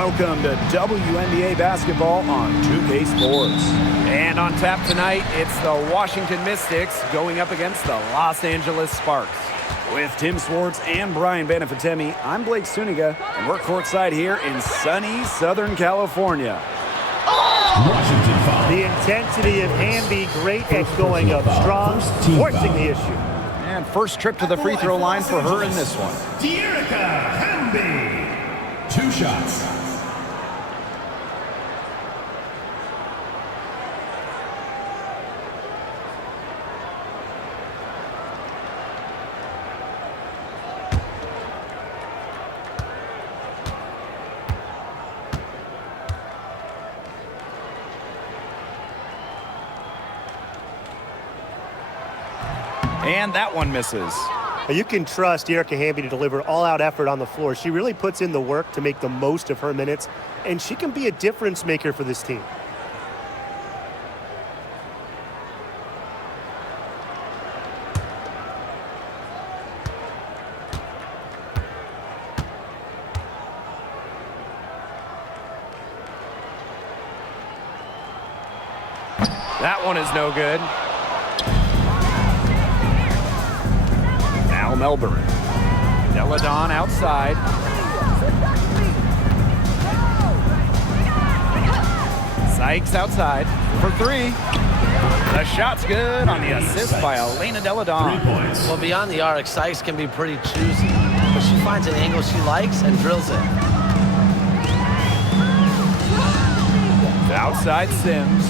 Welcome to WNBA basketball on 2K Sports. And on tap tonight, it's the Washington Mystics going up against the Los Angeles Sparks. With Tim Swartz and Brian Benefatemi, I'm Blake Suniga, and we're courtside here in sunny Southern California. Washington foul. The intensity of Hamby, great at going up strong, forcing the issue. And first trip to the free throw line for her in this one. Hamby. 2 shots. And that one misses. You can trust Erica Hamby to deliver all-out effort on the floor. She really puts in the work to make the most of her minutes, and she can be a difference maker for this team. That one is no good. Now Melbourne. Deladon outside. Sykes outside for 3. The shot's good on the assist by Elena Deladon. 3 points. Well, beyond the arc, Sykes can be pretty choosy, but she finds an angle she likes and drills it. Outside Sims.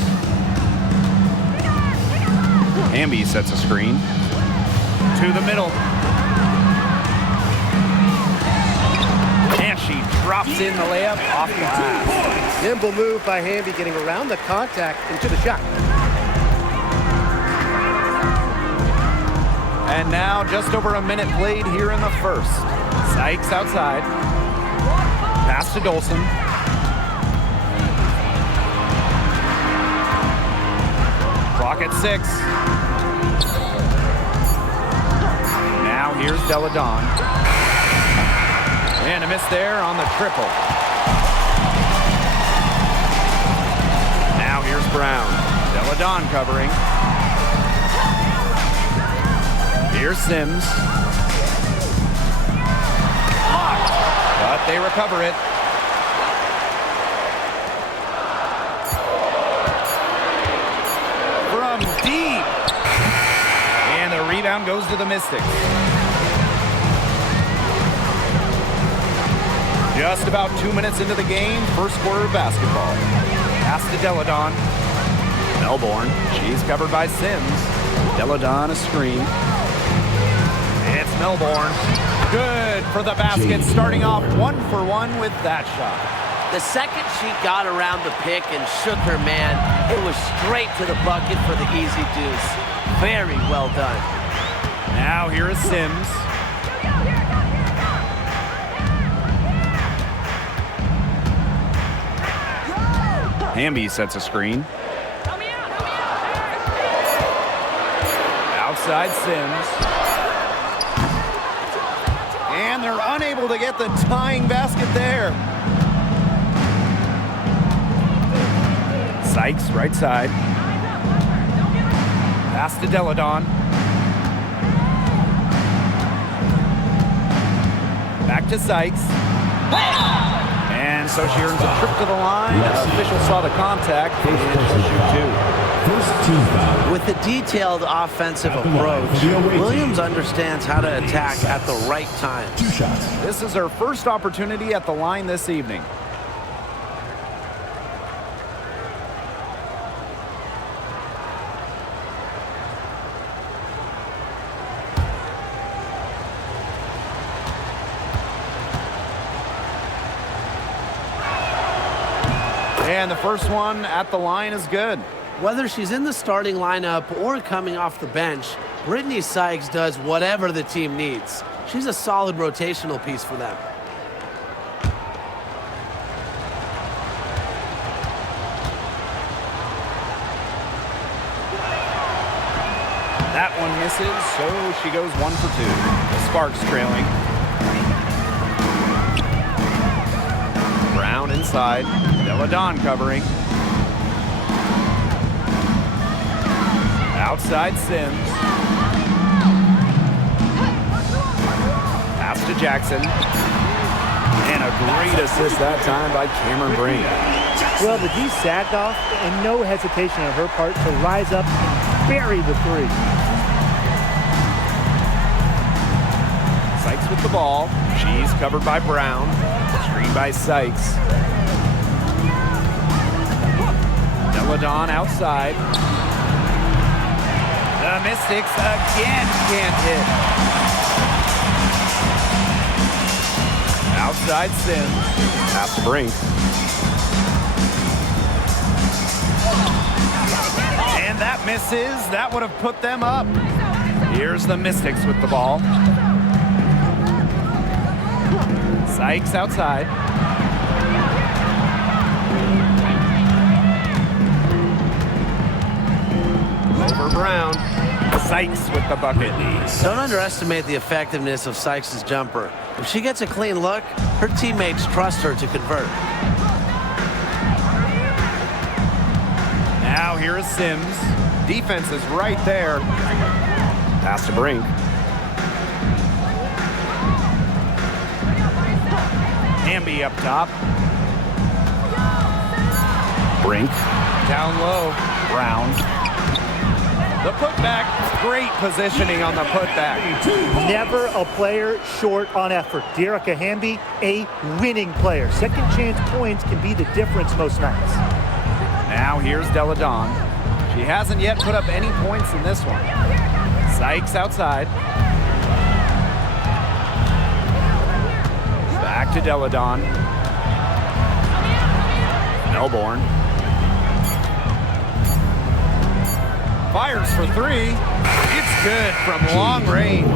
Hamby sets a screen. To the middle. And she drops in the layup off the glass. Nimble move by Hamby, getting around the contact into the shot. And now just over a minute played here in the first. Sykes outside. Pass to Dolson. Clock at 6. Now here's Deladon. And a miss there on the triple. Now here's Brown. Deladon covering. Here's Sims. Blocked, but they recover it. From deep. And the rebound goes to the Mystics. Just about 2 minutes into the game, first quarter of basketball. Pass to Deladon. Melbourne, she's covered by Sims. Deladon a screen. It's Melbourne. Good for the basket, starting off 1 for 1 with that shot. The second she got around the pick and shook her man, it was straight to the bucket for the easy deuce. Very well done. Now here is Sims. Hamby sets a screen. Outside Sims. And they're unable to get the tying basket there. Sykes, right side. Pass to Deladon. Back to Sykes. And so she earns a trip to the line. Official saw the contact. And she'll shoot 2. First team foul. With a detailed offensive approach, Williams understands how to attack at the right times. 2 shots. This is her first opportunity at the line this evening. And the first one at the line is good. Whether she's in the starting lineup or coming off the bench, Brittany Sykes does whatever the team needs. She's a solid rotational piece for them. That one misses, so she goes 1 for 2. The Sparks trailing. Brown inside. Deladon covering. Outside Sims. Pass to Jackson. And a great assist that time by Cameron Brink. Well, the D sagged off, and no hesitation on her part to rise up and bury the three. Sykes with the ball. She's covered by Brown. Screen by Sykes. Deladon outside. The Mystics again can't hit. Outside Sims. Pass to Brink. And that misses. That would have put them up. Here's the Mystics with the ball. Sykes outside. Over Brown. Sykes with the bucket. Don't underestimate the effectiveness of Sykes' jumper. If she gets a clean look, her teammates trust her to convert. Now here is Sims. Defense is right there. Pass to Brink. Hamby up top. Brink. Down low. Brown. The putback. Great positioning on the putback. Never a player short on effort. Dearica Hamby, a winning player. Second chance points can be the difference most nights. Now here's Deladon. She hasn't yet put up any points in this one. Sykes outside. Back to Deladon. Melbourne. Fires for three. It's good from long range.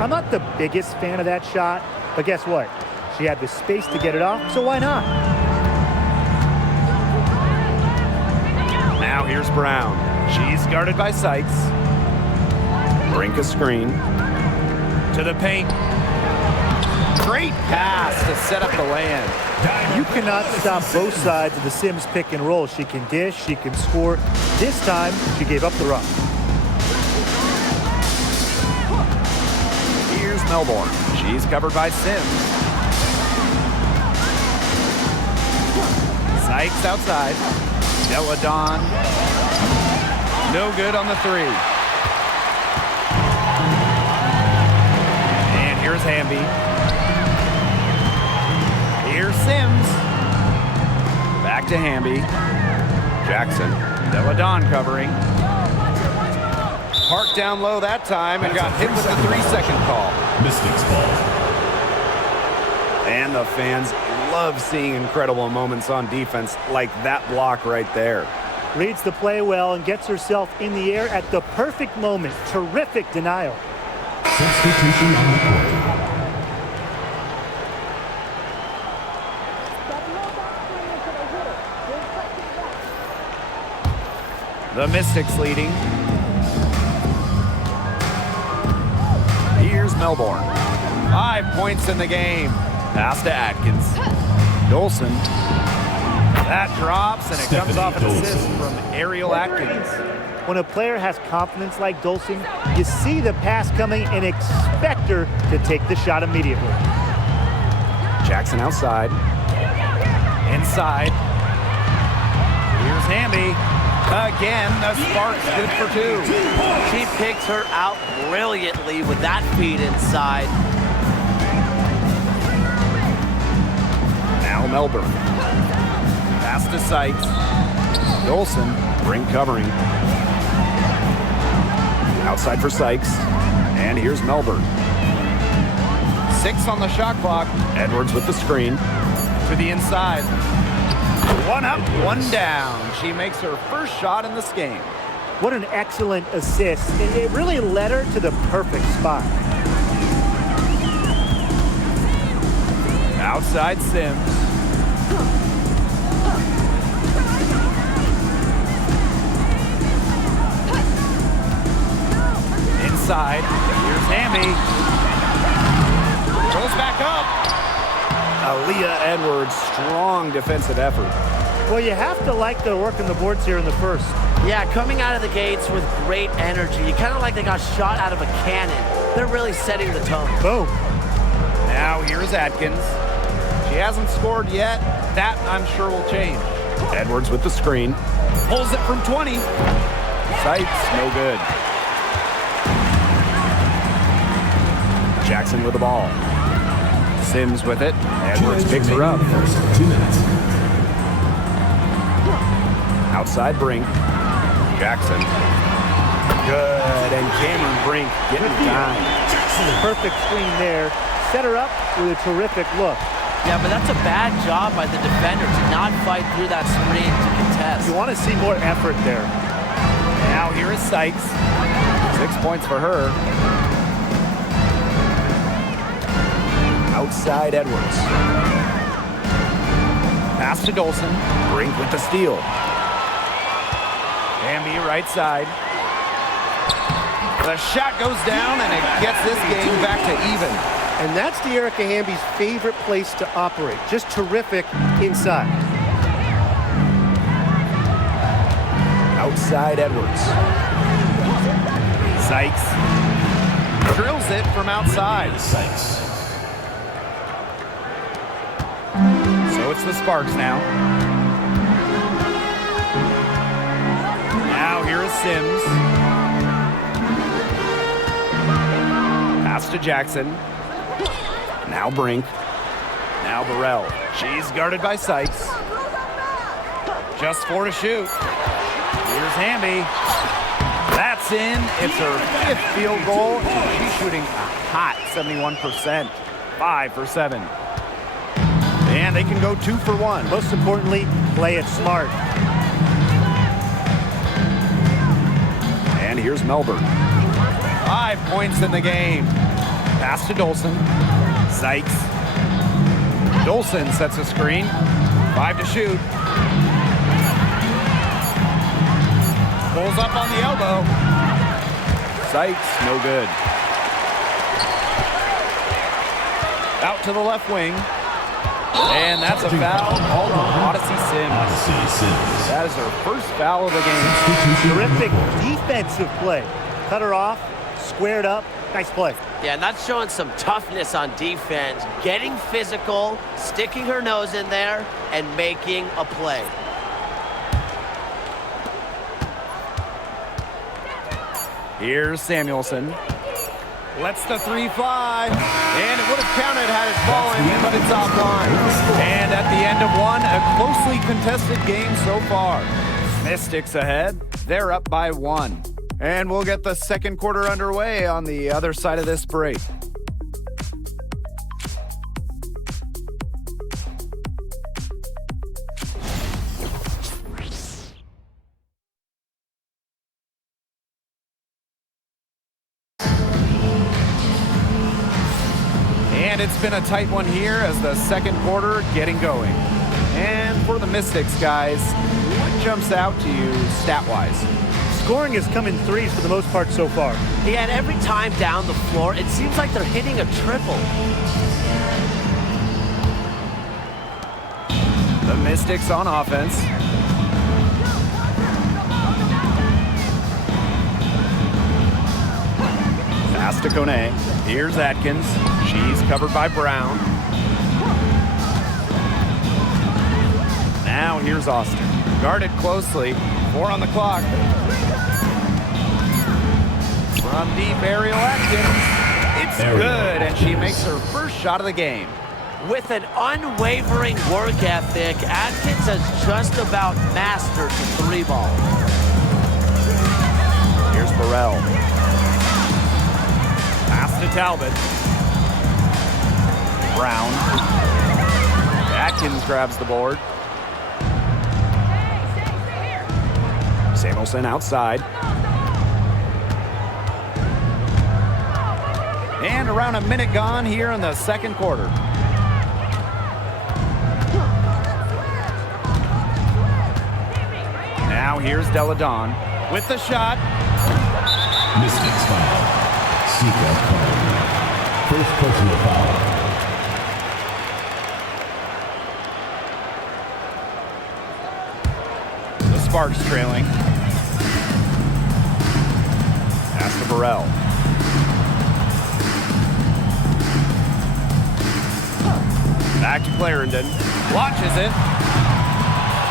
I'm not the biggest fan of that shot, but guess what? She had the space to get it off, so why not? Now here's Brown. She's guarded by Sykes. Brink a screen. To the paint. Great pass to set up the lay-in. You cannot stop both sides of the Sims pick and roll. She can dish, she can score. This time, she gave up the run. Here's Melbourne. She's covered by Sims. Sykes outside. Deladon. No good on the three. And here's Hamby. Here's Sims. Back to Hamby. Jackson. Deladon covering. Parked down low that time and got hit with the 3-second call. Mystics ball. And the fans love seeing incredible moments on defense like that block right there. Reads the play well and gets herself in the air at the perfect moment. Terrific denial. Substitution on the court. The Mystics leading. Here's Melbourne. 5 points in the game. Pass to Atkins. Dolson. That drops, and it comes off an assist from Ariel Atkins. When a player has confidence like Dolson, you see the pass coming and expect her to take the shot immediately. Jackson outside. Inside. Here's Hamby. Again, the Sparks good for two. She picks her out brilliantly with that feed inside. Now Melbourne. Pass to Sykes. Dolson. Brink covering. Outside for Sykes. And here's Melbourne. 6 on the shot clock. Edwards with the screen. To the inside. 1 up, 1 down. She makes her first shot in this game. What an excellent assist. It really led her to the perfect spot. Outside Sims. Inside. Here's Hamby. Goes back up. Aaliyah Edwards, strong defensive effort. Well, you have to like their work in the boards here in the first. Yeah, coming out of the gates with great energy. Kind of like they got shot out of a cannon. They're really setting the tone. Boom. Now here's Atkins. She hasn't scored yet. That, I'm sure, will change. Edwards with the screen. Pulls it from 20. Sights, no good. Jackson with the ball. Sims with it. Edwards picks her up. First 2 minutes. Outside Brink. Jackson. Good. And Cameron Brink getting it down. Perfect screen there. Set her up with a terrific look. Yeah, but that's a bad job by the defender to not fight through that screen to contest. You want to see more effort there. Now here is Sykes. 6 points for her. Outside Edwards. Pass to Dolson. Brink with the steal. Hamby right side. The shot goes down and it gets this game back to even. And that's Dearica Hamby's favorite place to operate. Just terrific inside. Outside Edwards. Sykes drills it from outside. Sykes. So it's the Sparks now. Now here is Sims. Pass to Jackson. Now Brink. Now Burrell. She's guarded by Sykes. Just 4 to shoot. Here's Hamby. That's in. It's her 5th field goal. She's shooting a hot 71%. 5 for 7. And they can go 2 for 1. Most importantly, play it smart. And here's Melbourne. 5 points in the game. Pass to Dolson. Sykes. Dolson sets a screen. 5 to shoot. Pulls up on the elbow. Sykes, no good. Out to the left wing. And that's a foul called on Odyssey Sims. That is her first foul of the game. Terrific defensive play. Cut her off, squared up. Nice play. Yeah, and that's showing some toughness on defense. Getting physical, sticking her nose in there, and making a play. Here's Samuelson. Lets the 3 fly. And it would have counted had it fallen, but it's offline. And at the end of one, a closely contested game so far. Mystics ahead. They're up by 1. And we'll get the second quarter underway on the other side of this break. And it's been a tight one here as the second quarter getting going. And for the Mystics, guys, what jumps out to you stat-wise? Scoring has come in threes for the most part so far. Yeah, and every time down the floor, it seems like they're hitting a triple. The Mystics on offense. Pass to Kone. Here's Atkins. She's covered by Brown. Now here's Austin. Guarded closely. 4 on the clock. From deep, Ariel Atkins. It's good, and she makes her first shot of the game. With an unwavering work ethic, Atkins has just about mastered the 3-ball. Here's Burrell. Pass to Talbot. Brown. Atkins grabs the board. Samuelson outside. And around a minute gone here in the second quarter. Now here's Deladon with the shot. Mystics foul. Seek out card. First personal foul. Sparks trailing. Pass to Burrell. Back to Clarendon. Launches it.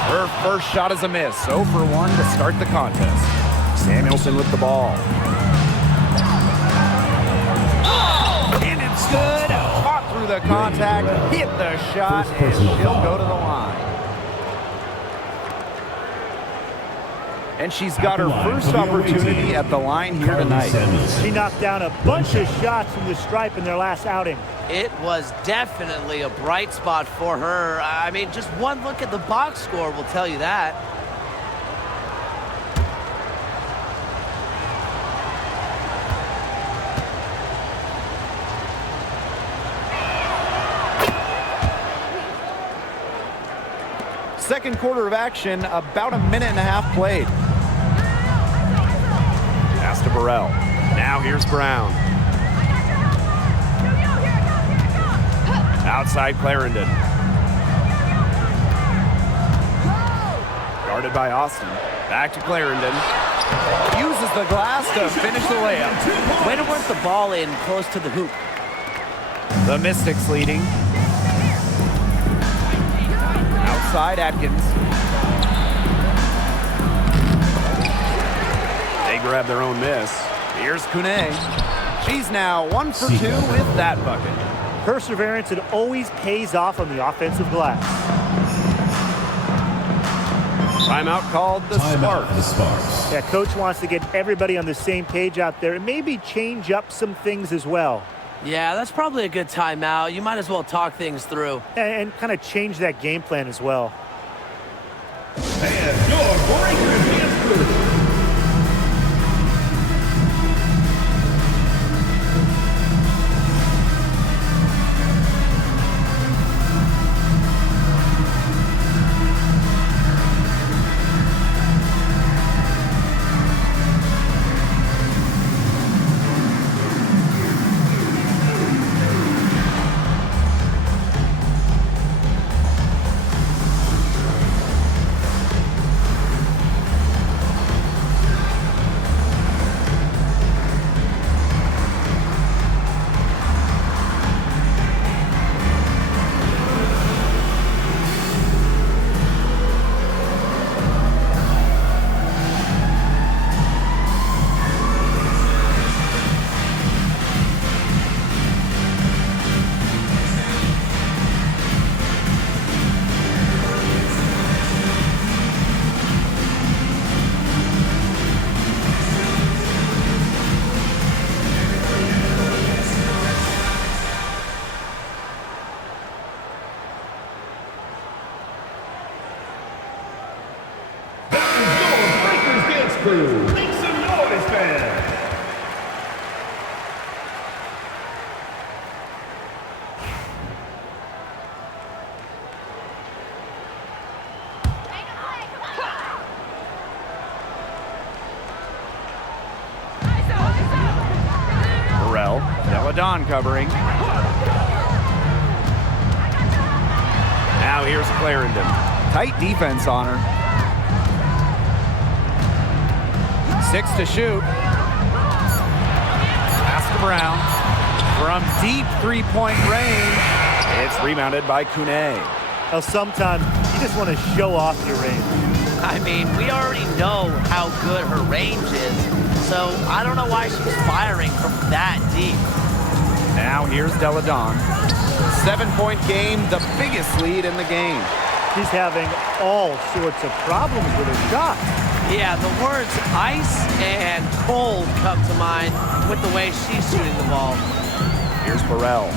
Her first shot is a miss. 0 for 1 to start the contest. Samuelson with the ball. And it's good. Fought through the contact, hit the shot, and she'll go to the line. And she's got her first opportunity at the line here tonight. She knocked down a bunch of shots from the stripe in their last outing. It was definitely a bright spot for her. I mean, just one look at the box score will tell you that. Second quarter of action, about a minute and a half played. Pass to Burrell. Now here's Brown. Outside Clarendon. Guarded by Austin. Back to Clarendon. Uses the glass to finish the layup. Way to work the ball in close to the hoop. The Mystics leading. Outside Atkins. They grab their own miss. Here's Kune. She's now 1 for 2 with that bucket. Perseverance, it always pays off on the offensive glass. Timeout called the Sparks. Yeah, coach wants to get everybody on the same page out there and maybe change up some things as well. Yeah, that's probably a good timeout. You might as well talk things through. And kind of change that game plan as well. And your breakers dance crew. Make some noise, fans! Burrell. Deladon covering. Now here's Clarendon. Tight defense on her. 6 to shoot. Pass to Brown. From deep three-point range. It's rebounded by Kune. Now, sometimes you just want to show off your range. I mean, we already know how good her range is, so I don't know why she's firing from that deep. Now here's Deladon. 7-point game, the biggest lead in the game. She's having all sorts of problems with her shot. Yeah, the words ice and cold come to mind with the way she's shooting the ball. Here's Burrell.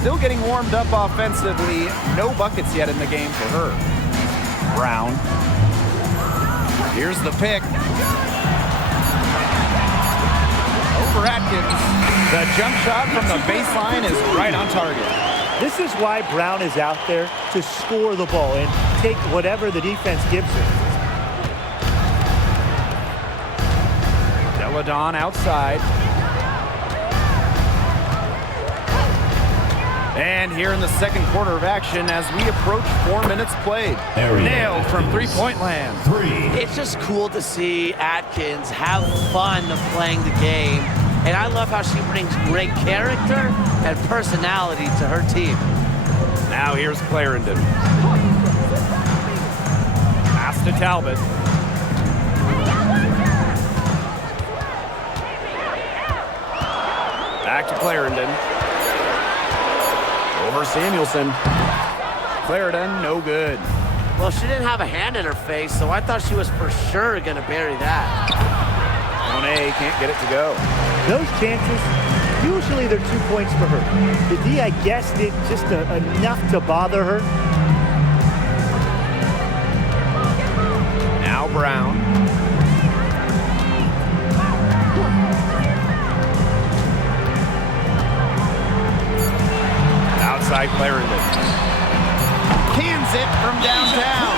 Still getting warmed up offensively. No buckets yet in the game for her. Brown. Here's the pick. Over Atkins. The jump shot from the baseline is right on target. This is why Brown is out there to score the ball and take whatever the defense gives her. Deladon outside. And here in the second quarter of action as we approach 4 minutes played. Nailed from three-point land. It's just cool to see Atkins have fun playing the game. And I love how she brings great character and personality to her team. Now here's Clarendon. Pass to Talbot. Back to Clarendon. Over Samuelson. Clarendon, no good. Well, she didn't have a hand in her face, so I thought she was for sure going to bury that. Monet can't get it to go. Those chances, usually they're 2 points for her. The D, I guess, did just enough to bother her. Now Brown. Outside Clarendon. Cans it from downtown.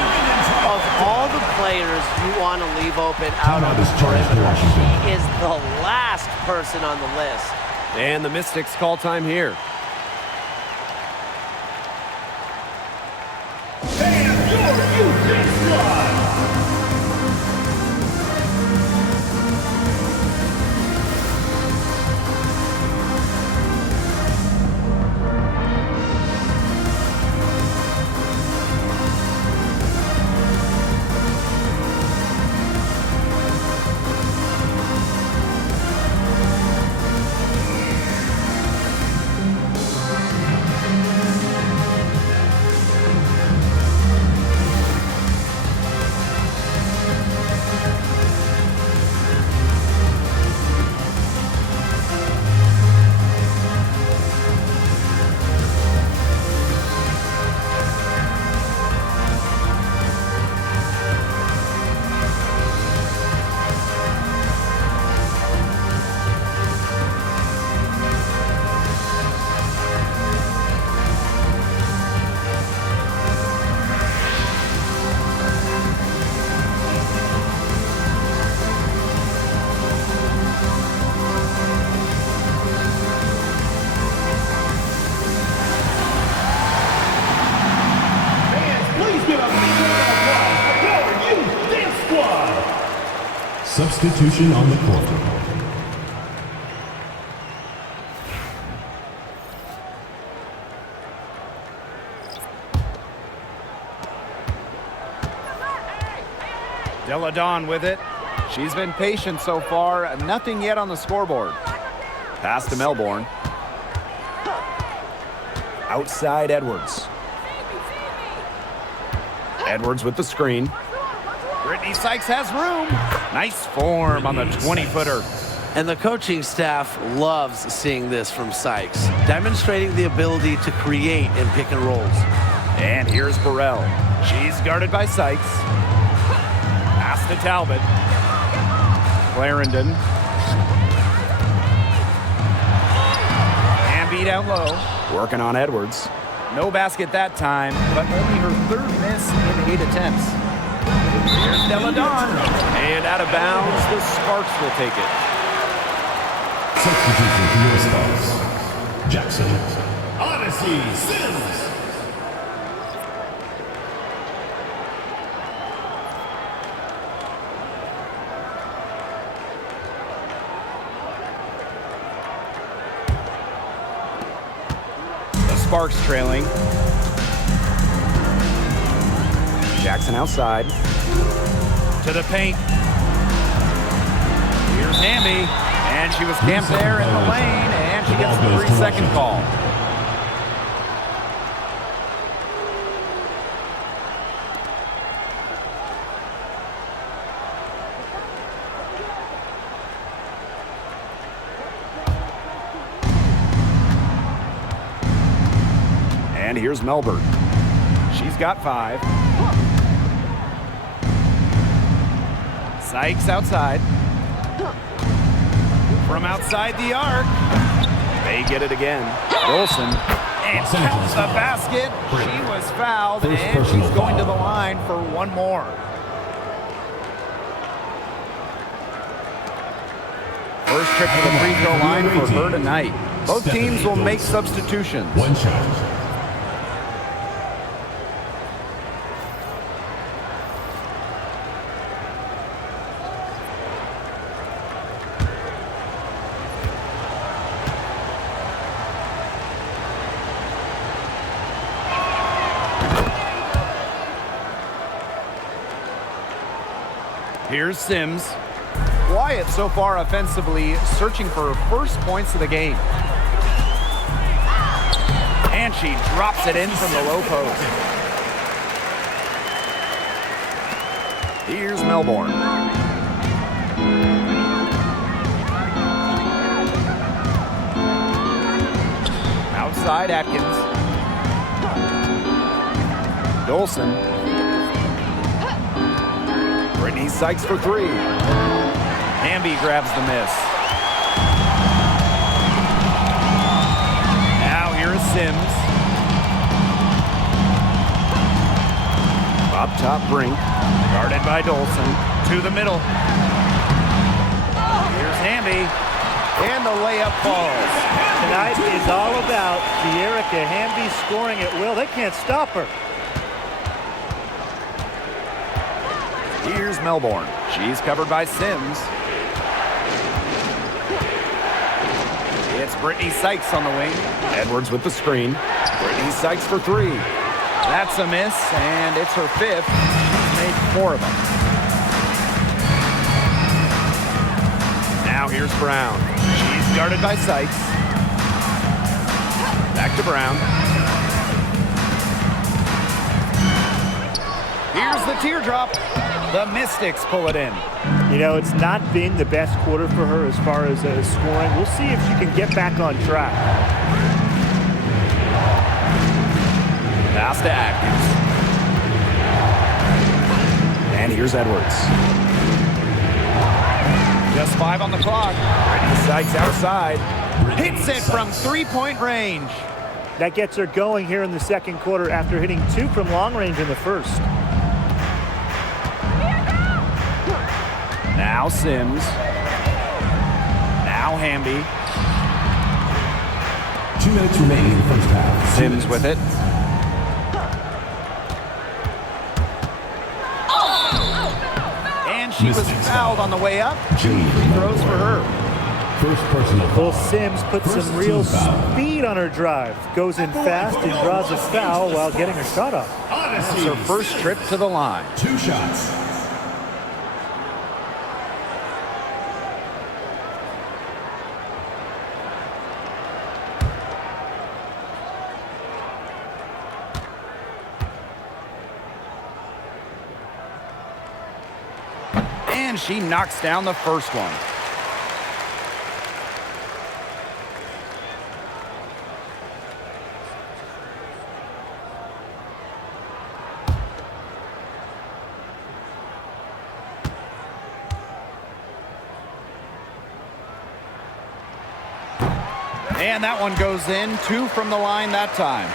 Of all the players you want to leave open out on the perimeter, she is the last person on the list. And the Mystics call time here. And your youth squad. Substitution on the court. Deladon with it. She's been patient so far. Nothing yet on the scoreboard. Pass to Melbourne. Outside Edwards. Edwards with the screen. Brittany Sykes has room. Nice form on the 20-footer. And the coaching staff loves seeing this from Sykes, demonstrating the ability to create in pick and rolls. And here's Burrell. She's guarded by Sykes. Pass to Talbot. Clarendon. And beat down low. Working on Edwards. No basket that time, but only her third miss in 8 attempts. Here's Deladon. And out of bounds, the Sparks will take it. Substitution for your Sparks. Jackson. Odyssey Sims. The Sparks trailing. Jackson outside. To the paint. Here's Hamby. And she was camped there in the lane, and she gets the 3-second call. And here's Melbourne. She's got 5. Sykes outside. From outside the arc. They get it again. Wilson. And counts the basket. She was fouled, and she's going to the line for one more. First trip to the free throw line for her tonight. Both teams will make substitutions. One shot. Here's Sims. Quiet so far offensively, searching for her first points of the game. And she drops it in from the low post. Here's Melbourne. Outside Atkins. Dolson. Brittany Sykes for three. Hamby grabs the miss. Now here is Sims. Up top Brink. Guarded by Dolson. To the middle. Here's Hamby. And the layup falls. Tonight is all about De'Erica Hamby scoring at will. They can't stop her. Here's Melbourne. She's covered by Sims. It's Brittany Sykes on the wing. Edwards with the screen. Brittany Sykes for three. That's a miss, and it's her fifth. She's made four of them. Now here's Brown. She's guarded by Sykes. Back to Brown. Here's the teardrop. The Mystics pull it in. You know, it's not been the best quarter for her as far as scoring. We'll see if she can get back on track. Pass to Atkins. And here's Edwards. Just 5 on the clock. Brittany Sykes outside. Hits it from three-point range. That gets her going here in the second quarter after hitting 2 from long range in the first. Now Sims. Now Hamby. 2 minutes remaining in the first half. Sims with it. And she was fouled on the way up. 2 free throws for her. First personal Well, foul. Sims puts some real speed on her drive. Goes in fast and draws a foul while getting her shot off. It's her first trip to the line. 2 shots. And she knocks down the first one. And that one goes in. 2 from the line that time.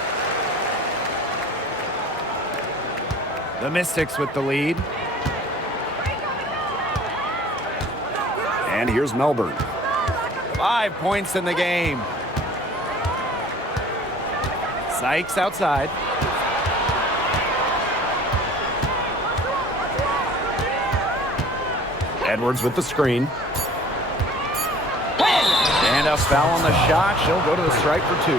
The Mystics with the lead. And here's Melbourne. 5 points in the game. Sykes outside. Edwards with the screen. And a foul on the shot. She'll go to the strike for 2.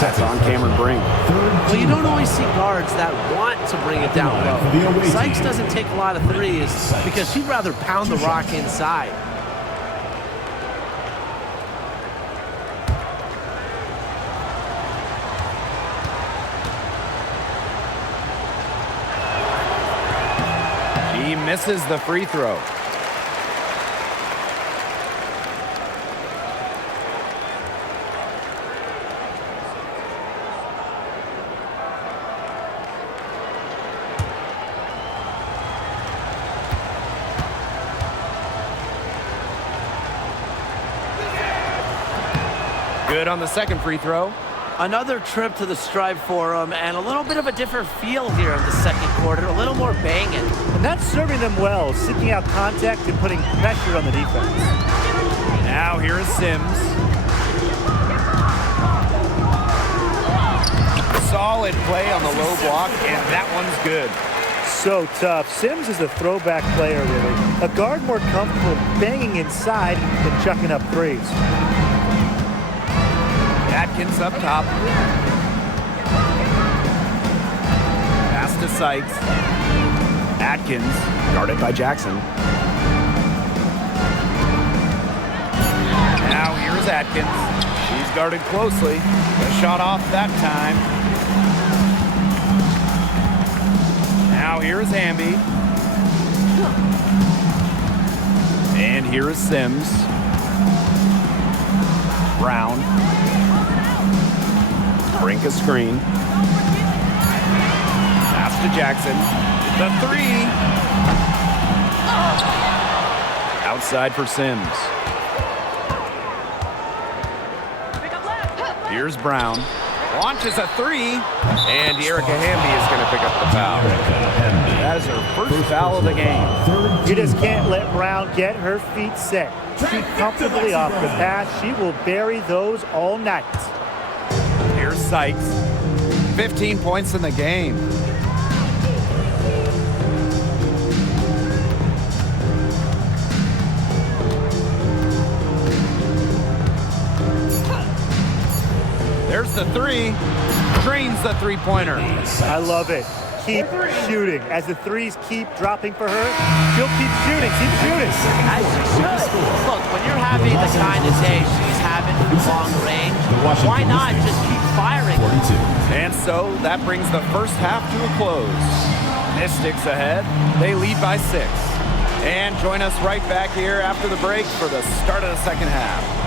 That's on Cameron Brink. Well, you don't always see guards that want to bring it down low. Sykes doesn't take a lot of threes because she'd rather pound the rock inside. He misses the free throw. Good on the second free throw. Another trip to the Stripe Forum and a little bit of a different feel here in the second quarter, a little more banging. And that's serving them well, seeking out contact and putting pressure on the defense. Now here is Sims. Solid play on the low block, and that one's good. So tough. Sims is a throwback player, really. A guard more comfortable banging inside than chucking up threes. Atkins up top. Pass to Sykes. Atkins, guarded by Jackson. Now here's Atkins. She's guarded closely. The shot off that time. Now here's Hamby. And here is Sims. Brown. Brink a screen. Pass to Jackson. The three. Outside for Sims. Here's Brown. Launches a three. And Erica Hamby is going to pick up the foul. That is her first foul of the game. You just can't let Brown get her feet set. She's comfortably off the pass. She will bury those all night. Here's Sykes. 15 points in the game. There's the three. Drains the three-pointer. I love it. Keep shooting. As the threes keep dropping for her, she'll keep shooting. Keep shooting. As she should. Look, when you're having the kind of day she's having with long range, why not just keep firing? 42. And so that brings the first half to a close. Mystics ahead. They lead by 6. And join us right back here after the break for the start of the second half.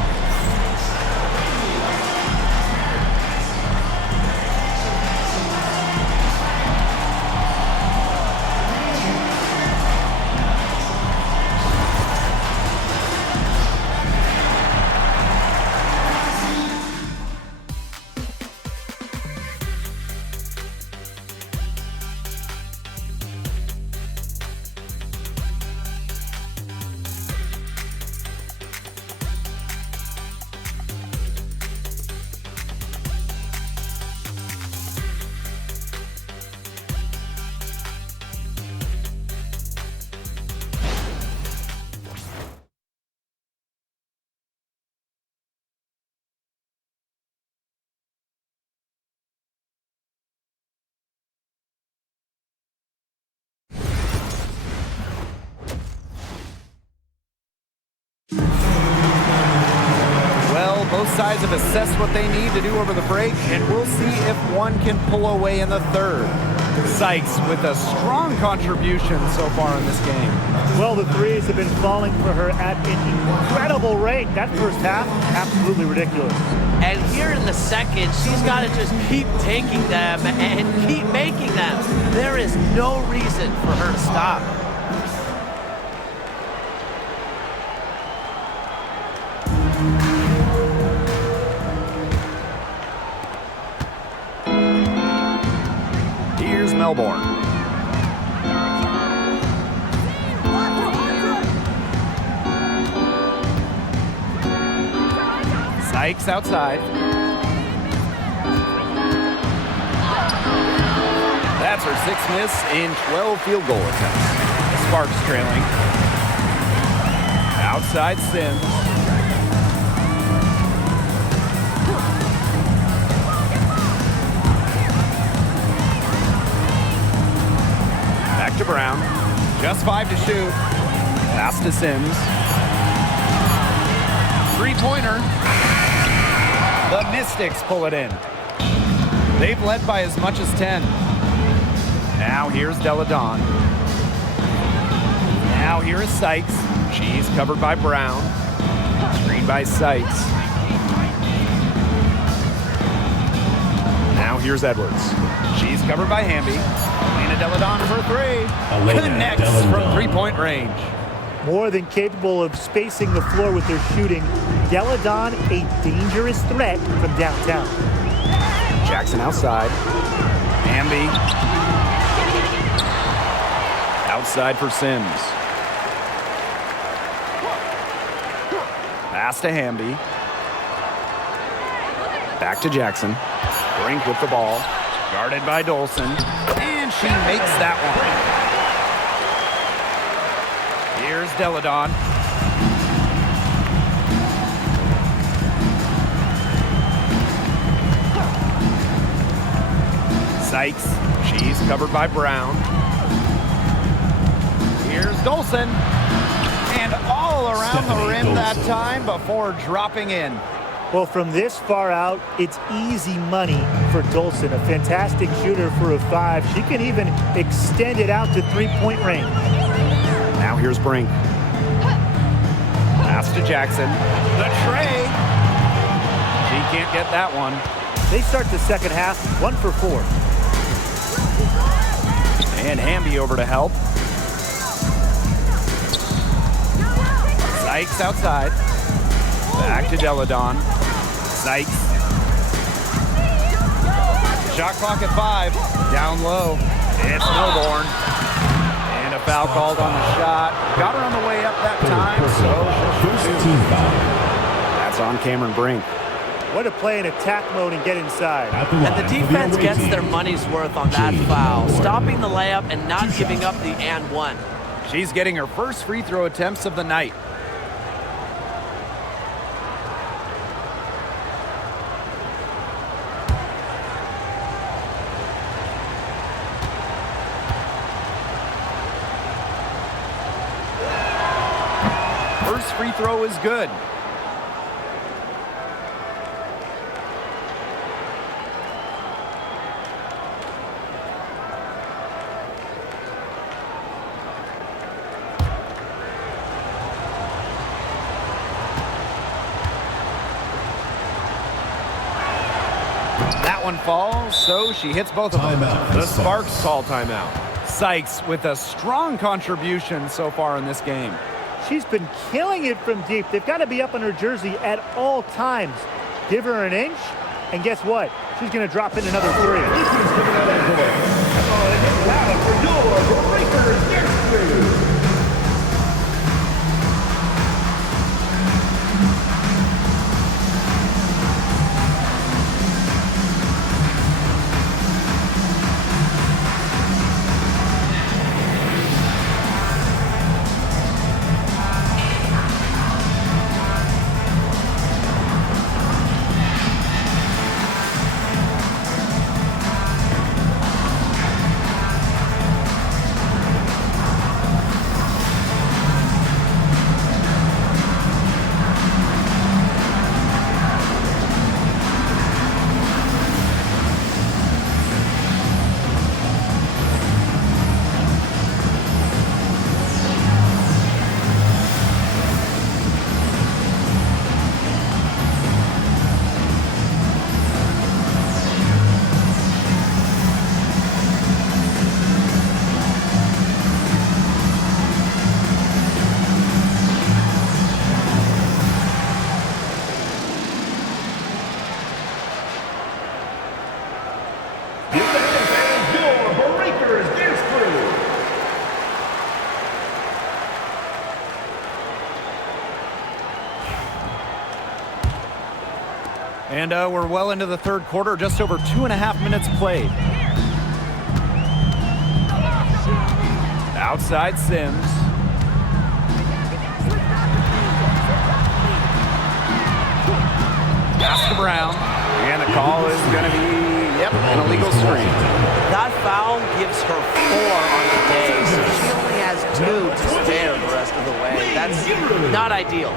Both sides have assessed what they need to do over the break, and we'll see if one can pull away in the third. Sykes with a strong contribution so far in this game. Well, the threes have been falling for her at an incredible rate. That first half, absolutely ridiculous. And here in the second, she's got to just keep taking them and keep making them. There is no reason for her to stop. Here's Melbourne. Sykes outside. That's her 6th miss in 12 field goal attempts. The Sparks trailing. Outside Sims. Back to Brown. Just 5 to shoot. Pass to Sims. Three-pointer. The Mystics pull it in. They've led by as much as 10. Now here's Deladon. Now here is Sykes. She's covered by Brown. Screen by Sykes. Now here's Edwards. She's covered by Hamby. Elena Deladon for 3. Connects from three-point range. More than capable of spacing the floor with their shooting. Deladon, a dangerous threat from downtown. Jackson outside. Hamby. Outside for Sims. Pass to Hamby. Back to Jackson. Brink with the ball. Guarded by Dolson. And she makes that one. Here's Deladon. Sykes. She's covered by Brown. Here's Dolson. And all around the rim that time before dropping in. Well, from this far out, it's easy money for Dolson. A fantastic shooter for a 5. She can even extend it out to three-point range. Now here's Brink. Pass to Jackson. The tray. She can't get that one. They start the second half 1 for 4. And Hamby over to help. Sykes outside. Back to Deladon. Sykes. Shot clock at 5. Down low. It's Milborn. And a foul called on the shot. Got her on the way up that time, so that's on Cameron Brink. What a play in attack mode and get inside. And the defense gets their money's worth on that foul, stopping the layup and not giving up the and one. She's getting her first free throw attempts of the night. First free throw is good. That one falls, so she hits both of them. Timeout. The Sparks call timeout. Sykes with a strong contribution so far in this game. She's been killing it from deep. They've got to be up on her jersey at all times. Give her an inch, and guess what? She's going to drop in another 3. And we're well into the third quarter, just over 2.5 minutes played. Outside Sims. Pass to Brown. And the call is going to be, an illegal screen. That foul gives her 4 on the day, so she only has 2 to spare the rest of the way. That's not ideal.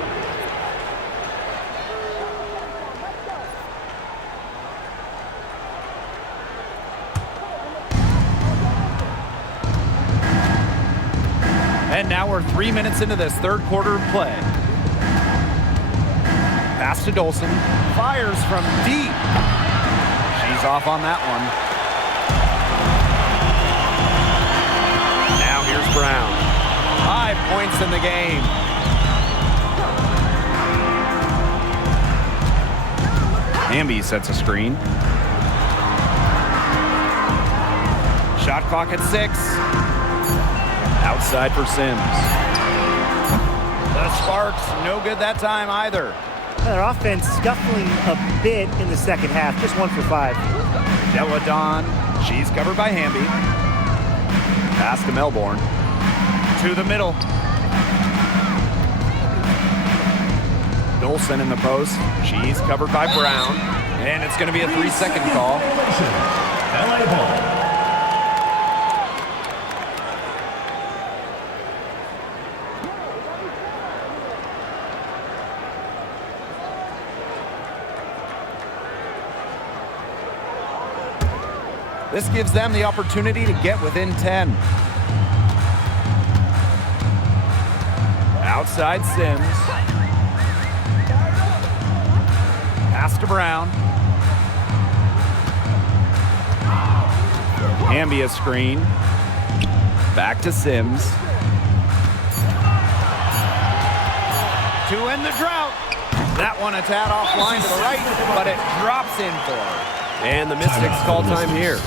And now we're 3 minutes into this third quarter of play. Pass to Dolson. Fires from deep. She's off on that one. Now here's Brown. 5 points in the game. Hamby sets a screen. Shot clock at 6. Outside for Sims. The Sparks, no good that time either. Their offense scuffling a bit in the second half, just 1 for 5. Deladon She's covered by Hamby. Pass to Melbourne. To the middle. Dolson in the post. She's covered by Brown. And it's going to be a 3-second call. LA ball. This gives them the opportunity to get within 10. Outside Sims. Pass to Brown. Hamby a screen. Back to Sims. To end the drought. That one a tad offline to the right, but it drops in for her. And the Mystics call time here.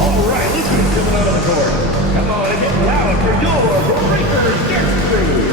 All right, let's get coming out of the court. Come on and get loud for your Breakers Dance Crew.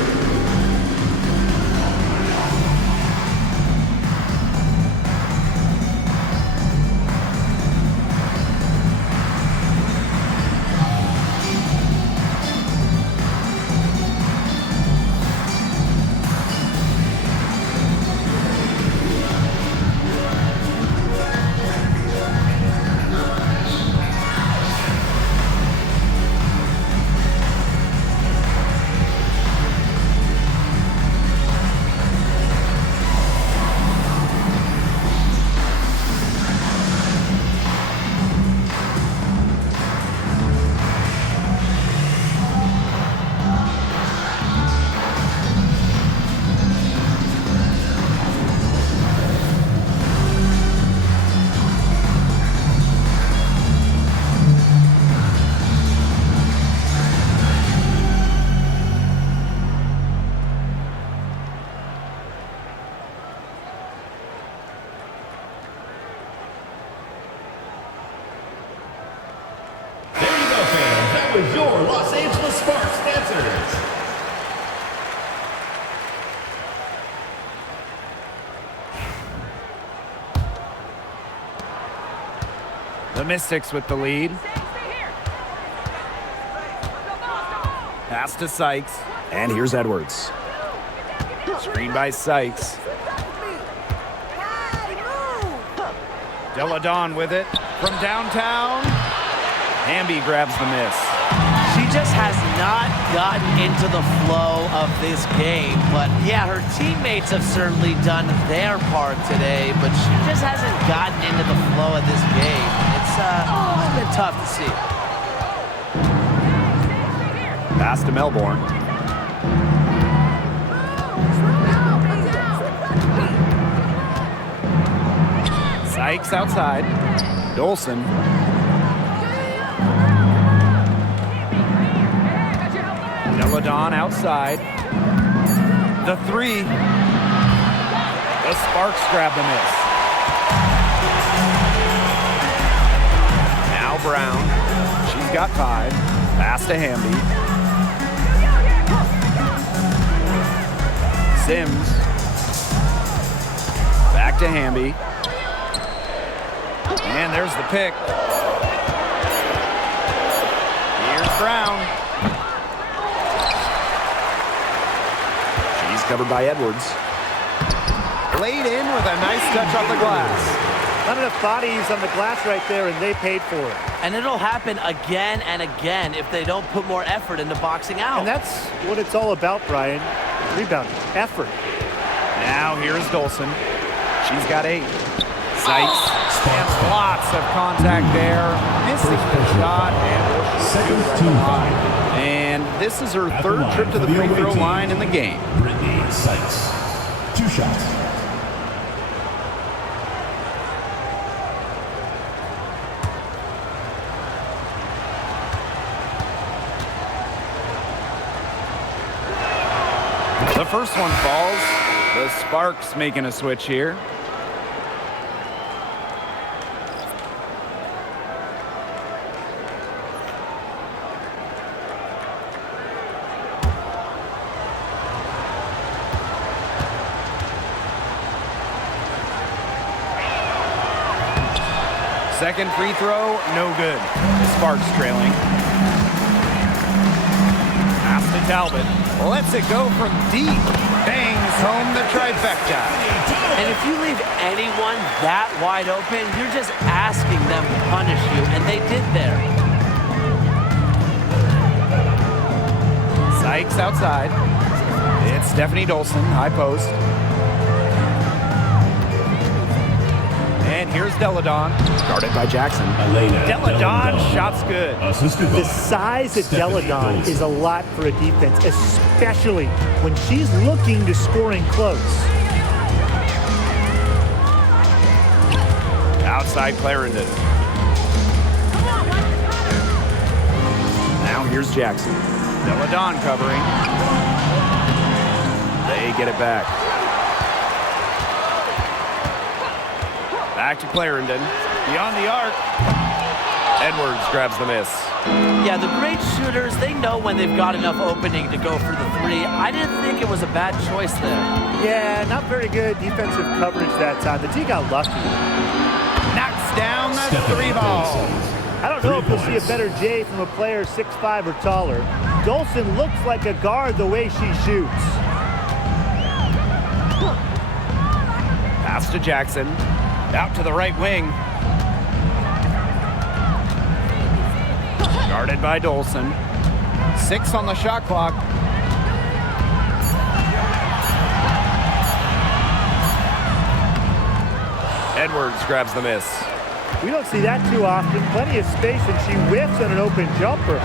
With your Los Angeles Sparks dancers. The Mystics with the lead. Pass to Sykes. And here's Edwards. Screen by Sykes. Deladon with it from downtown. Hamby grabs the miss. She just has not gotten into the flow of this game. But yeah, her teammates have certainly done their part today, but she just hasn't gotten into the flow of this game. It's been tough to see. Pass to Melbourne. Sykes outside. Dolson. Deladon outside. The three. The Sparks grab the miss. Now Brown. She's got 5. Pass to Hamby. Sims. Back to Hamby. And there's the pick. Here's Brown. She's covered by Edwards. Laid in with a nice touch off the glass. Not enough bodies on the glass right there, and they paid for it. And it'll happen again and again if they don't put more effort into boxing out. And that's what it's all about, Brian. Rebounding, effort. Now here's Dolson. She's got 8. Sykes. And lots of contact there. Missing the shot and Seconds to 5. And this is her third trip to the free throw line in the game. Brittany Sykes. 2 shots. The first one falls. The Sparks making a switch here. Second free throw, no good. The Sparks trailing. Pass to Talbot. Lets it go from deep. Bangs home the trifecta. And if you leave anyone that wide open, you're just asking them to punish you, and they did there. Sykes outside. It's Stephanie Dolson, high post. And here's Deladon, guarded by Jackson. Deladon, shot's good. The size of Deladon is a lot for a defense, especially when she's looking to scoring close. Outside Clarendon. Now here's Jackson. Deladon covering. They get it back. Back to Clarendon. Beyond the arc. Edwards grabs the miss. Yeah, the great shooters, they know when they've got enough opening to go for the three. I didn't think it was a bad choice there. Yeah, not very good defensive coverage that time. The D got lucky. Knocks down the three ball. I don't know if you'll see a better J from a player 6'5" or taller. Dolson looks like a guard the way she shoots. Pass to Jackson. Out to the right wing. Guarded by Dolson. 6 on the shot clock. Edwards grabs the miss. We don't see that too often. Plenty of space, and she whiffs on an open jumper.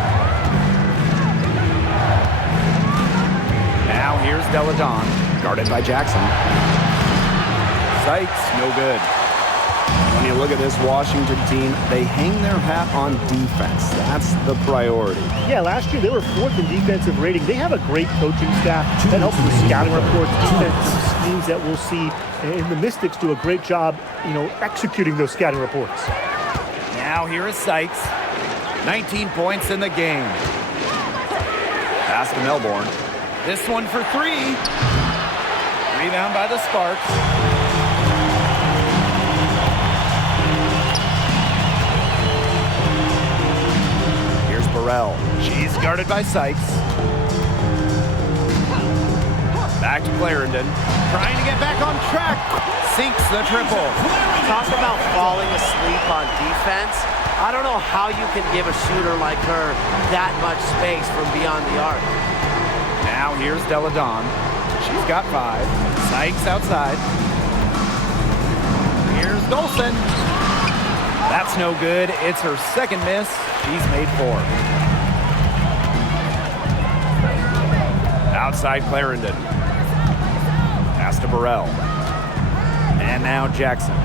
Now here's Deladon, guarded by Jackson. Sykes, no good. When you look at this Washington team, they hang their hat on defense. That's the priority. Yeah, last year they were 4th in defensive rating. They have a great coaching staff that helps with scouting reports, defensive schemes that we'll see. And the Mystics do a great job, executing those scouting reports. Now here is Sykes. 19 points in the game. Pass to Melbourne. This one for 3. Rebound by the Sparks. Burrell. She's guarded by Sykes. Back to Clarendon. Trying to get back on track. Sinks the triple. Talk about falling asleep on defense. I don't know how you can give a shooter like her that much space from beyond the arc. Now here's Deladon. She's got 5. Sykes outside. Here's Dolson. That's no good. It's her second miss. She's made 4. Outside Clarendon. Pass to Burrell. And now Jackson.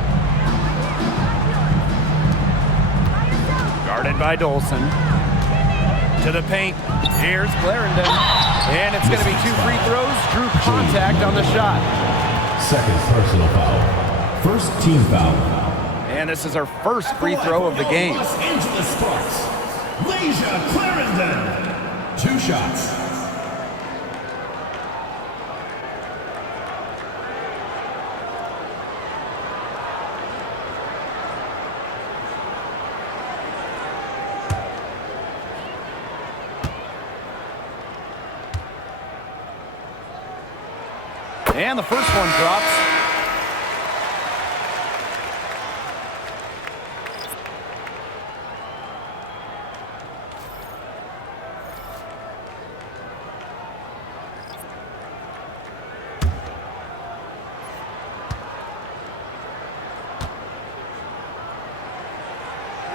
Guarded by Dolson. To the paint. Here's Clarendon. And it's going to be 2 free throws. Drew contact on the shot. Second personal foul. First team foul. And this is our first free throw of the game. Los Angeles Sparks. Lasia Clarendon. 2 shots. And the first one drops.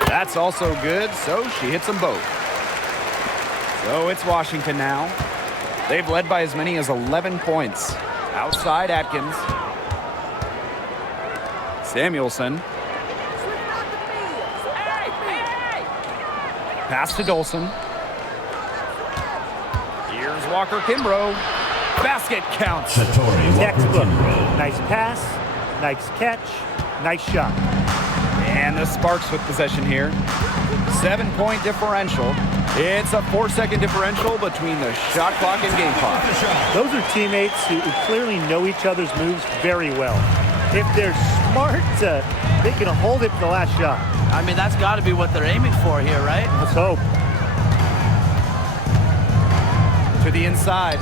That's also good, so she hits them both. So it's Washington now. They've led by as many as 11 points. Outside Atkins. Samuelson. Pass to Dolson. Here's Walker Kimbrough. Basket counts. Textbook. Nice pass, nice catch, nice shot. And the Sparks with possession here. 7-point differential. It's a 4-second differential between the shot clock and game clock. Those are teammates who clearly know each other's moves very well. If they're smart, they can hold it for the last shot. I mean, that's got to be what they're aiming for here, right? Let's hope. To the inside.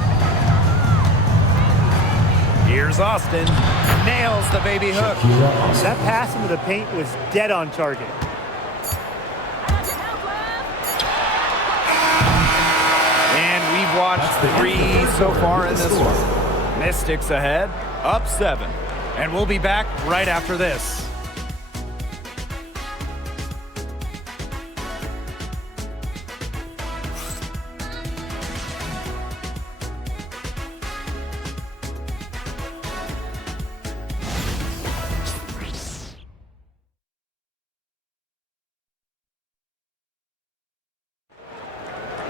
Here's Austin. Nails the baby hook. That pass into the paint was dead on target. And we've watched 3 so far in this one. Mystics ahead, up 7. And we'll be back right after this.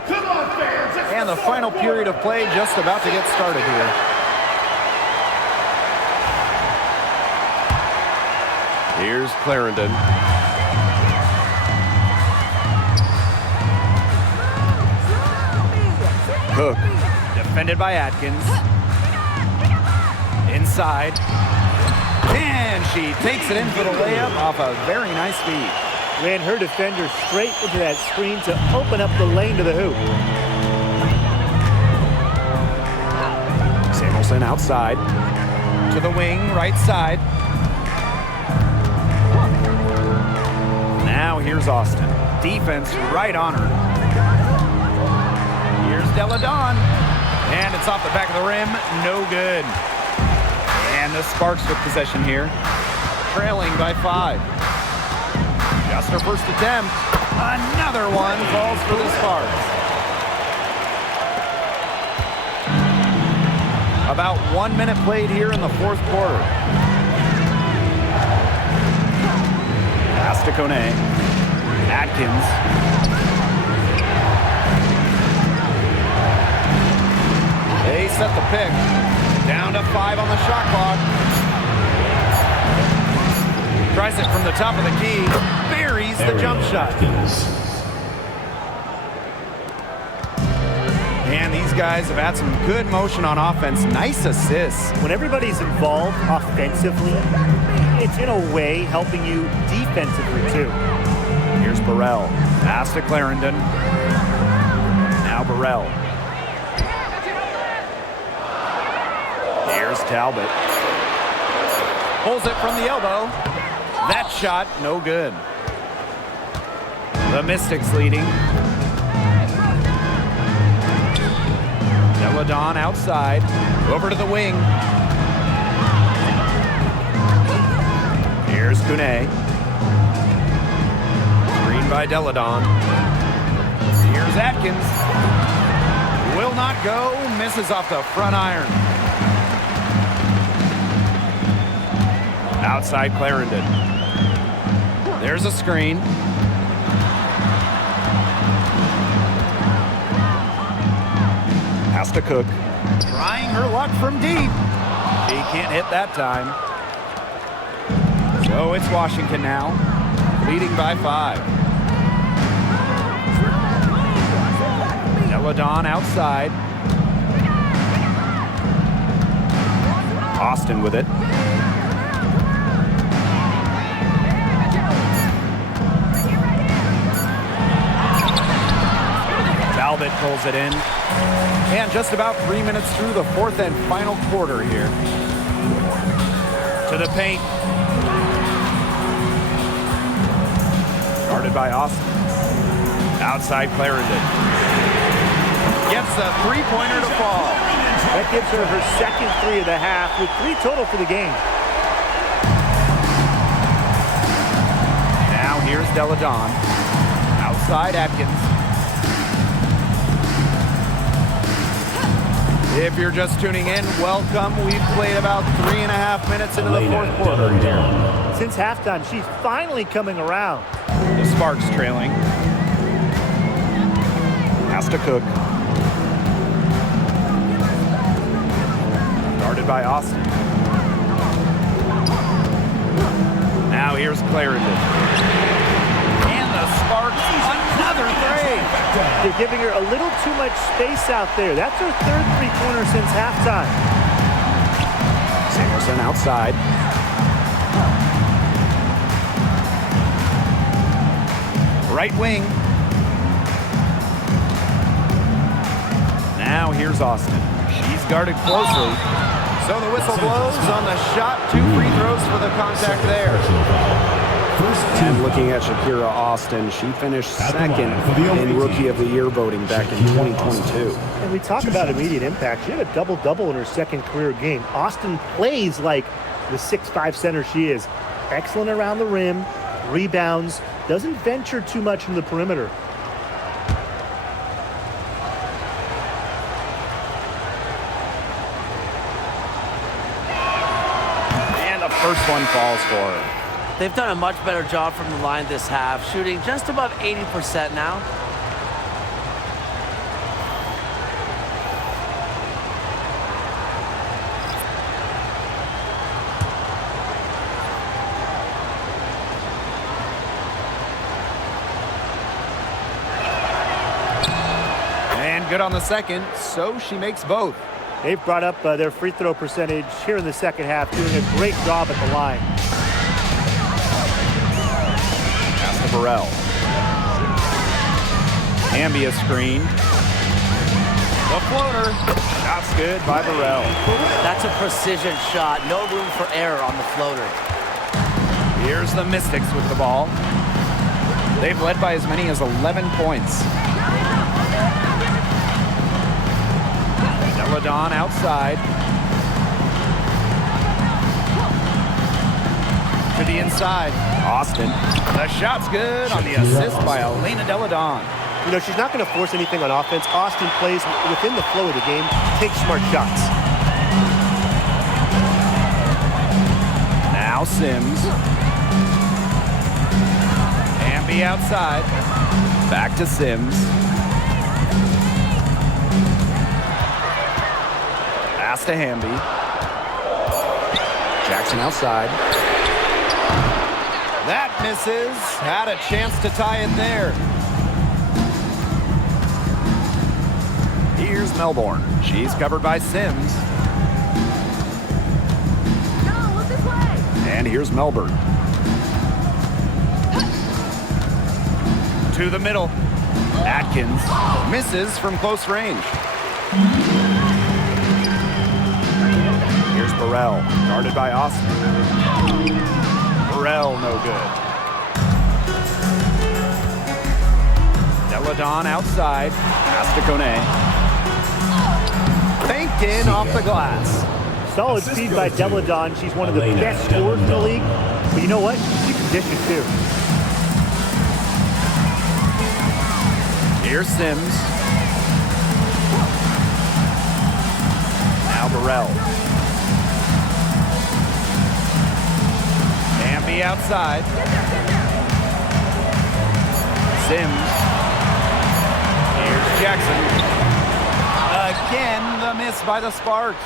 Come on, fans. And the final period of play just about to get started here. Here's Clarendon. Cook. Defended by Atkins. Inside. And she takes it in for the layup off a very nice feed. Ran her defender straight into that screen to open up the lane to the hoop. Samuelson outside. To the wing, right side. Now here's Austin. Defense right on her. Here's Deladon. And it's off the back of the rim. No good. And the Sparks with possession here. Trailing by 5. Just her first attempt. Another one falls for the Sparks. About 1 minute played here in the fourth quarter. Pass to Kone. Atkins. They set the pick. Down to 5 on the shot clock. Tries it from the top of the key. Buries the jump shot. And these guys have had some good motion on offense. Nice assists. When everybody's involved offensively, it's in a way helping you defensively too. Here's Burrell. Pass to Clarendon. Now Burrell. Here's Talbot. Pulls it from the elbow. That shot, no good. The Mystics leading. Deladon outside. Over to the wing. Here's Kune. Screen by Deladon. Here's Atkins. Will not go. Misses off the front iron. Outside Clarendon. There's a screen. Pass to Cook. Trying her luck from deep. She can't hit that time. So it's Washington now, leading by 5. Deladon outside. Austin with it. Talbot pulls it in. And just about 3 minutes through the fourth and final quarter here. To the paint. Guarded by Austin. Outside Clarendon. Gets a three-pointer to fall. That gives her her second 3 of the half with 3 total for the game. Now here's Deladon. Outside Atkins. If you're just tuning in, welcome. We've played about 3.5 minutes into the fourth quarter here. Since halftime, she's finally coming around. The Sparks trailing. Pass to Cook. Guarded by Austin. Now here's Clarendon. And the Sparks, another 3. They're giving her a little too much space out there. That's her third 3-pointer since halftime. Samuelson outside. Right wing. Now here's Austin. She's guarded closely. So the whistle blows on the shot. 2 free throws for the contact there. And looking at Shakira Austin, she finished second in Rookie of the Year voting back in 2022. And we talk about immediate impact. She had a double-double in her second career game. Austin plays like the 6'5" center she is. Excellent around the rim, rebounds, doesn't venture too much from the perimeter. And the first one falls for her. They've done a much better job from the line this half, shooting just above 80% now. And good on the second, so she makes both. They've brought up their free throw percentage here in the second half, doing a great job at the line. Burrell. Ambia screen. The floater. Shot's good by Burrell. That's a precision shot. No room for error on the floater. Here's the Mystics with the ball. They've led by as many as 11 points. Deladon outside. To the inside. Austin. The shot's good on the assist by Elena Deladon. You know, she's not going to force anything on offense. Austin plays within the flow of the game, takes smart shots. Now Sims. Hamby outside. Back to Sims. Pass to Hamby. Jackson outside. That misses. Had a chance to tie it there. Here's Melbourne. She's covered by Sims. No, look this way. And here's Melbourne. To the middle. Atkins misses from close range. Here's Burrell, guarded by Austin. Burrell, no good. Deladon outside. Pass to Kone. Banked in off the glass. Solid speed by Deladon. She's one of the best scorers in the league. But you know what? She's conditioned too. Here's Sims. Now Burrell. Hamby outside. Sims. Here's Jackson. Again, the miss by the Sparks.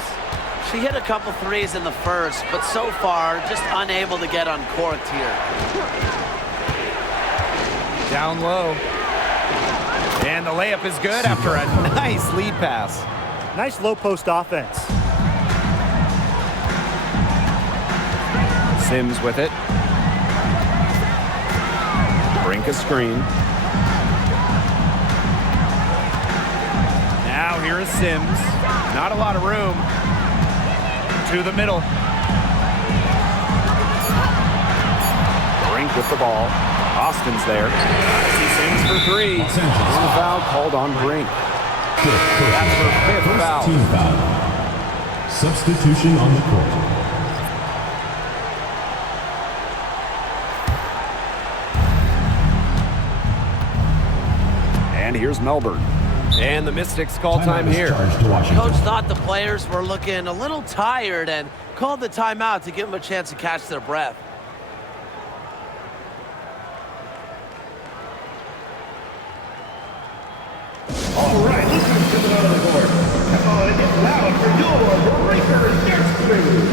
She hit a couple threes in the first, but so far, just unable to get uncorked here. Down low. And the layup is good after a nice lead pass. Nice low post offense. Sims with it. Brink a screen. Now here is Sims. Not a lot of room. To the middle. Brink with the ball. Austin's there. See Sims for three. And a foul called on Brink. That's her fifth foul. Team foul. Substitution on the court. And here's Melbourne. And the Mystics call time here. Coach thought the players were looking a little tired and called the timeout to give them a chance to catch their breath. All right, look who's coming out of the court. Come on, it gets loud for your breaker next crew.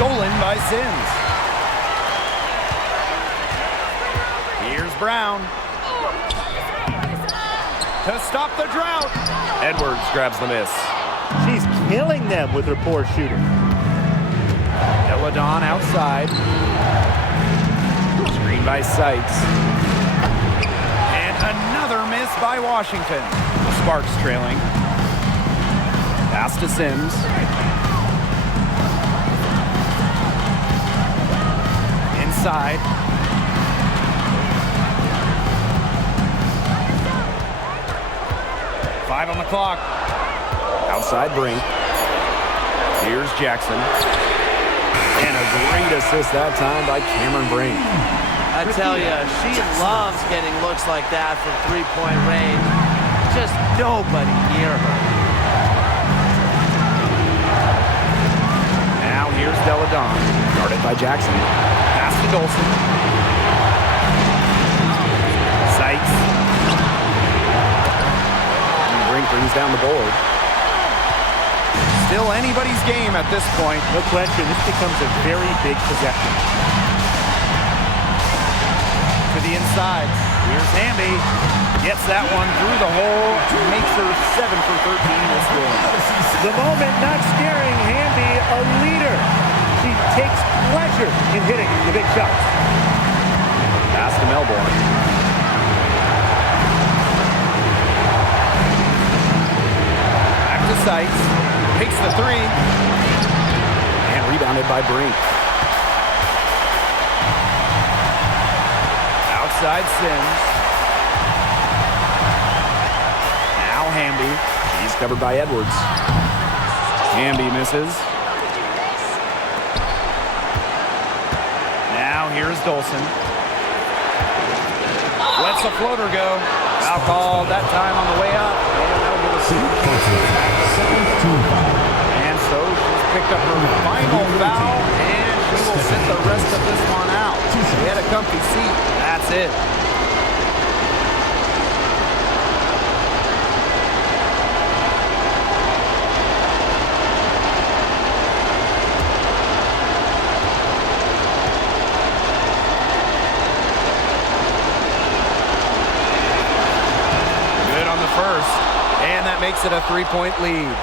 Stolen by Sims. Here's Brown. To stop the drought. Edwards grabs the miss. She's killing them with her poor shooting. Deladon outside. Screen by Sykes. And another miss by Washington. The Sparks trailing. Pass to Sims. Inside. Five on the clock. Outside Brink. Here's Jackson. And a great assist that time by Cameron Brink. I tell you, she loves getting looks like that from three-point range. Just nobody near her. Now here's Deladon. Guarded by Jackson. Pass to Dolson. Sykes. And Brink brings down the board. Still anybody's game at this point. No question, this becomes a very big possession. To the inside. Here's Hamby. Gets that one through the hole. Makes her 7 for 13 this game. The moment not scaring Hamby, a leader. She takes pleasure in hitting the big shots. Pass to Melbourne. Back to Sykes. Takes the three. And rebounded by Brink. Outside Sims. Now Hamby. He's covered by Edwards. Hamby misses. Now here's Dolson. Lets the floater go. Foul called that time on the way up. And that'll give us and so she's picked up her final foul, and she will sit the rest of this one out. She had a comfy seat. That's it. Good on the first, and that makes it a three-point lead.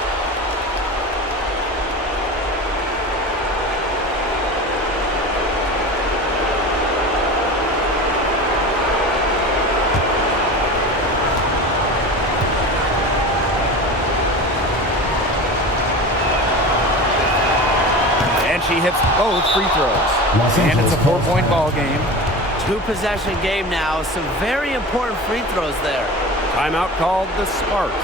She hits both free throws. And it's a 4-point ball game. Two-possession game now. Some very important free throws there. Timeout called the Sparks.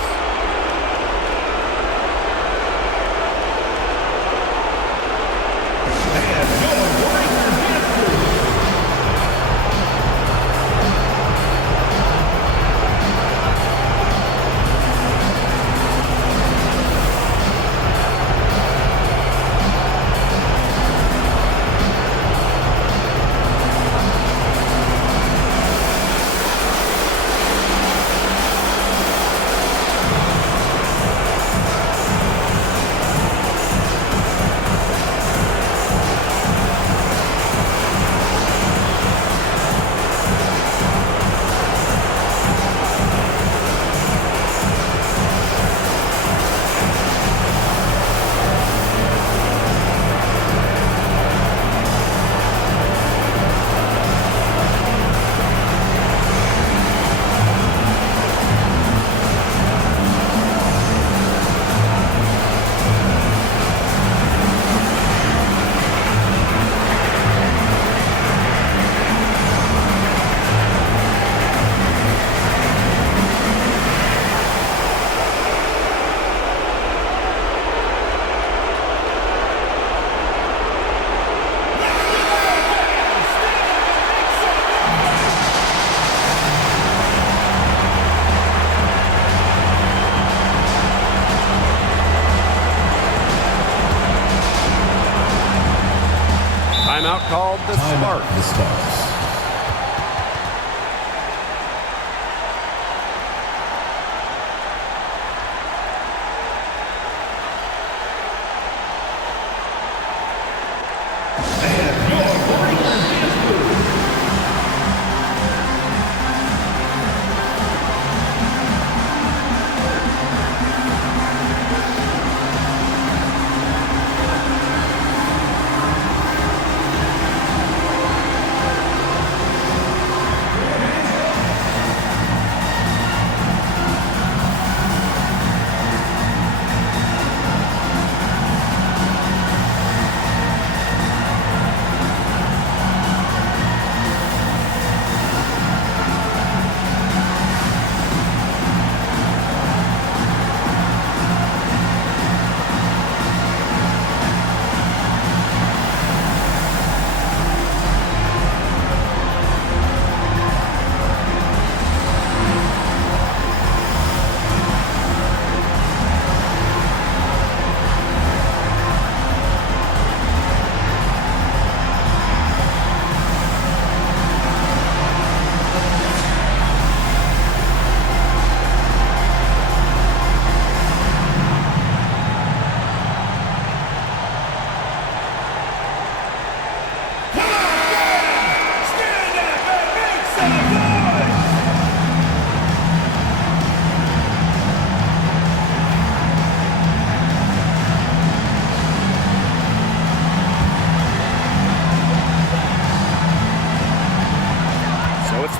Timeout called the Sparks.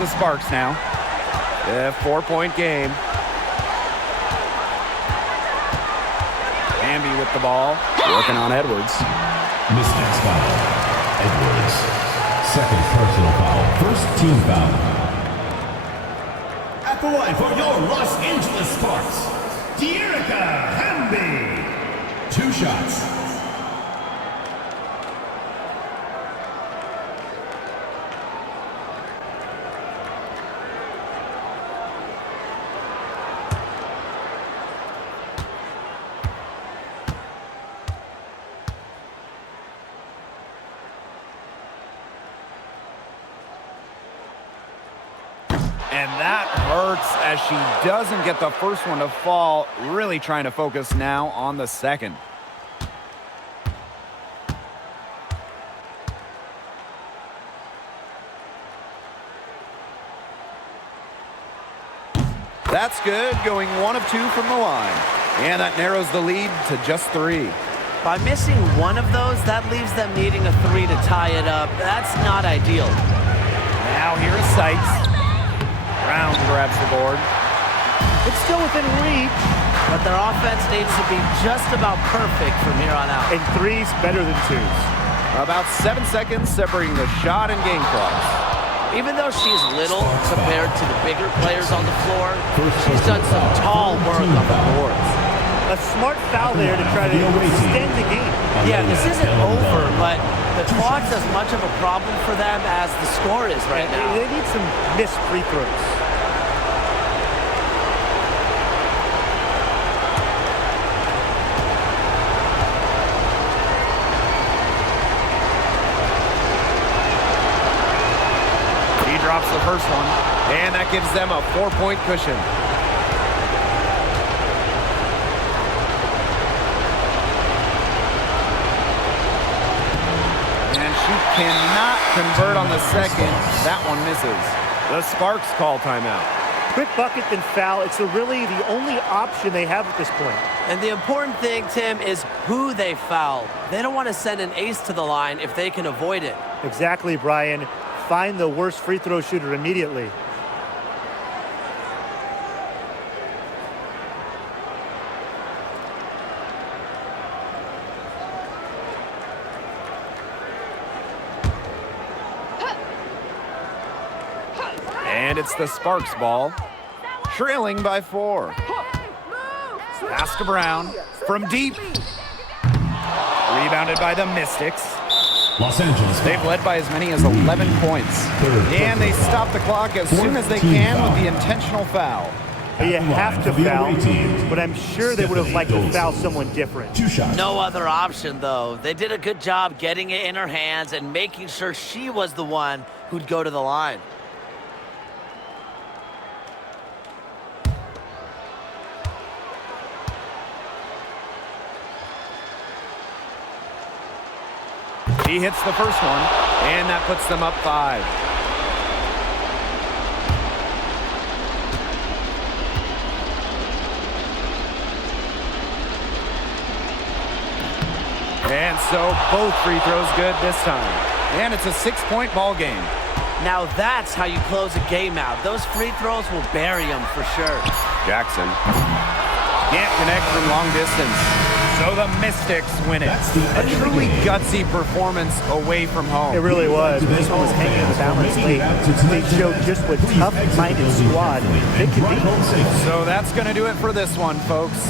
the Sparks now. A 4-point game. Hamby with the ball. Working on Edwards. Mystics foul. Edwards. Second personal foul. First team foul. At the line for your Los Angeles Sparks, Hamby. 2 shots. And that hurts as she doesn't get the first one to fall. Really trying to focus now on the second. That's good, going 1 of 2 from the line. And that narrows the lead to just 3. By missing one of those, that leaves them needing a 3 to tie it up. That's not ideal. Now here is Sykes. Brown grabs the board. It's still within reach. But their offense needs to be just about perfect from here on out. And 3's better than 2's. About 7 seconds separating the shot and game clocks. Even though she's little compared to the bigger players on the floor, she's done some tall work on the boards. A smart foul there to try to extend the game. Yeah, this isn't over, but the clock's as much of a problem for them as the score is right now. They need some missed free throws. He drops the first one, and that gives them a 4-point cushion. Cannot convert on the second. That one misses. The Sparks call timeout. Quick bucket then foul. It's really the only option they have at this point. And the important thing, Tim, is who they foul. They don't want to send an ace to the line if they can avoid it. Exactly, Brian. Find the worst free throw shooter immediately. And it's the Sparks ball, trailing by 4. Pass to Brown from deep. Rebounded by the Mystics. Los Angeles. They've led by as many as 11 points. And they stop the clock as soon as they can with the intentional foul. You have to foul, but I'm sure they would have liked to foul someone different. 2 shots. No other option, though. They did a good job getting it in her hands and making sure she was the one who'd go to the line. He hits the first one, and that puts them up 5. And so both free throws good this time. And it's a 6-point ball game. Now that's how you close a game out. Those free throws will bury them for sure. Jackson can't connect from long distance. So the Mystics win it. A truly gutsy performance away from home. It really was. This one was hanging in the balance late. They showed just what tough-minded squad they could be. So that's going to do it for this one, folks.